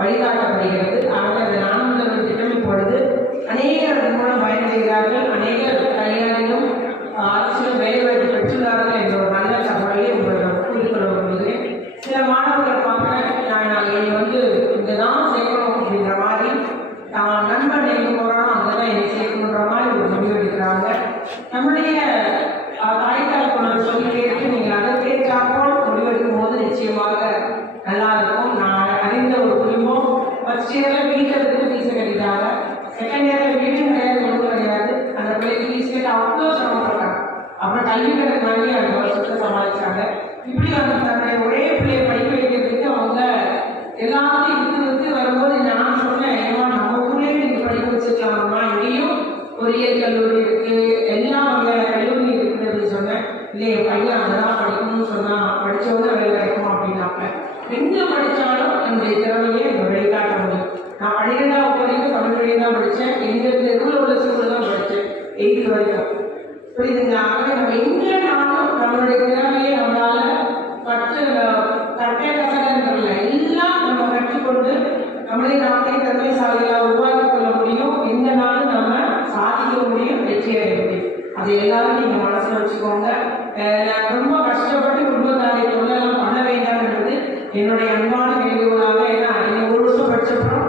வழிகாட்டப்படுகிறது. ஆகவே அந்த நான்கு திட்டம் இப்பொழுது அநேகர் அதன் மூலம் பயனடைகிறார்கள். அநேகர் கல்யாணிலும் அரசியலும் வேலைவாய்ப்பு பெற்றுள்ளார்கள் என்ற ஒரு நல்ல தகவலை உங்களிடம் கூறிக்கொள்ள விரும்புகிறேன். சில மாணவர்கள் பார்க்க நான் நான் என்னை வந்து இங்கே தான் சேர்க்கணும் அப்படின்ற மாதிரி நான் நண்பன் எங்கே போகிறானோ அங்கே தான் என்னை சேர்க்கணுன்ற மாதிரி ஒரு முடிவெடுக்கிறாங்க நம்முடைய அஹ், தாய்த்தால் கொண்டு சொல்லி கேட்டு நீங்கள் அதை கேட்டாப்போல் முடிவெடுக்கும் போது நிச்சயமாக நல்லா இருக்கும் நான் அறிந்த ஒரு குடும்பம் ஃபர்ஸ்ட் இயரில் வீட்டில் இருந்து ஃபீஸை கட்டிட்டாங்க. செகண்ட் இயரில் வீட்டில் கிடையாது ஒன்றும் கிடையாது அந்த பிள்ளைக்கு ஃபீஸ் கட்ட அவ்வளோ சிரமப்படுறாங்க அப்புறம் கல்வி கடன் வாங்கி அந்த வருஷத்தை சமாளிச்சாங்க. இப்படி வந்து தன்னுடைய ஒரே பிள்ளையை படிக்க வைக்கிறதுக்கு அவங்க எல்லாத்தையும் இருந்து வந்து வரும்போது நான் சொன்னேன் ஏமா நம்ம ஊர்லேயே நீங்கள் படிக்க வச்சுக்கலாமா இங்கேயும் பொறியியல் கல்லூரி இருக்கு. எல்லா வகையான கல்லூரி இருக்குது அப்படின்னு சொன்னேன். இல்லை என் பையன் அங்கதான் படிக்கணும்னு சொன்னா படிச்சவங்க வேலை கிடைக்கும்? அப்படின்னாப்ப எங்க படிச்சாலும் அந்த திறமையை நான் பன்னிரெண்டாவது வரைக்கும் தமிழ் வழியை தான் படித்தேன் எங்க தெருவில் உள்ள ஸ்கூலில் தான் படித்தேன் எயித்து வரைக்கும். புரியுதுங்களா? ஆகவே நம்ம எங்கேனாலும் நம்மளுடைய திறமையை நம்மளால கற்று கட்டை கசகன்றல எல்லாம் நம்ம கற்றுக்கொண்டு நம்மளே நாட்டை திறமைசாலிகளாக உருவாக்கி கொள்ள முடியும். எந்த நாளும் நம்ம சாதிக்க முடியும் வெற்றியாக முடியும். அது எல்லாரும் நீங்கள் மனசுல வச்சுக்கோங்க. நான் ரொம்ப கஷ்டப்பட்டு குடும்பத்தாரை தொழிலெல்லாம் பண்ண வேண்டாம்ன்றது என்னுடைய அன்பான வேண்டுகோள் ஏன்னா என்னை ஒரு வருஷம் படிச்சப்பறம்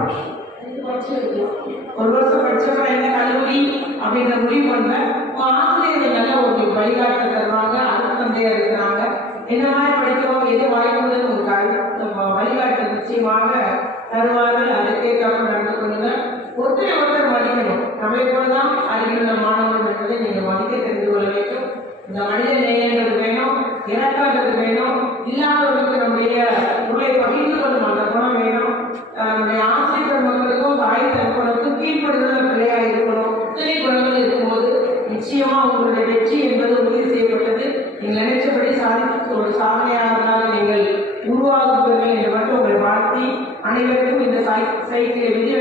ஒரு வருஷம் படிச்சப்பறம் என்ன கல்லூரி அப்படின்ற முடிவு பண்ணேன் ஆசிரியர்கள் நல்ல ஒரு வழிகாட்டு தருவாங்க அடுத்த தந்தையா இருக்கிறாங்க. என்ன மாதிரி படிக்கிறோம் எது வாய்ப்புகள் உங்களுக்கு அடுத்த வழிகாட்டு நிச்சயமாக தருவார்கள். அதுக்கேற்றாமல் நடந்து கொள்ளுங்க ஒருத்தரை ஒருத்தர் மதிக்கணும் நம்மை போலதான் அறிவுள்ள மாணவர்கள் என்பதை நீங்கள் மதிக்க தெரிந்து கொள்ள வேண்டும். இந்த மனித நேயங்கள் வேணும் இறக்காதது வேணும் இல்லாதவர்களுக்கு ஒரு சாதனையாளர்களாக நீங்கள் உருவாகுவீர்கள் என்று மட்டும் உங்களை வாழ்த்தி அனைவருக்கும் இந்த சைக்கிளை விதி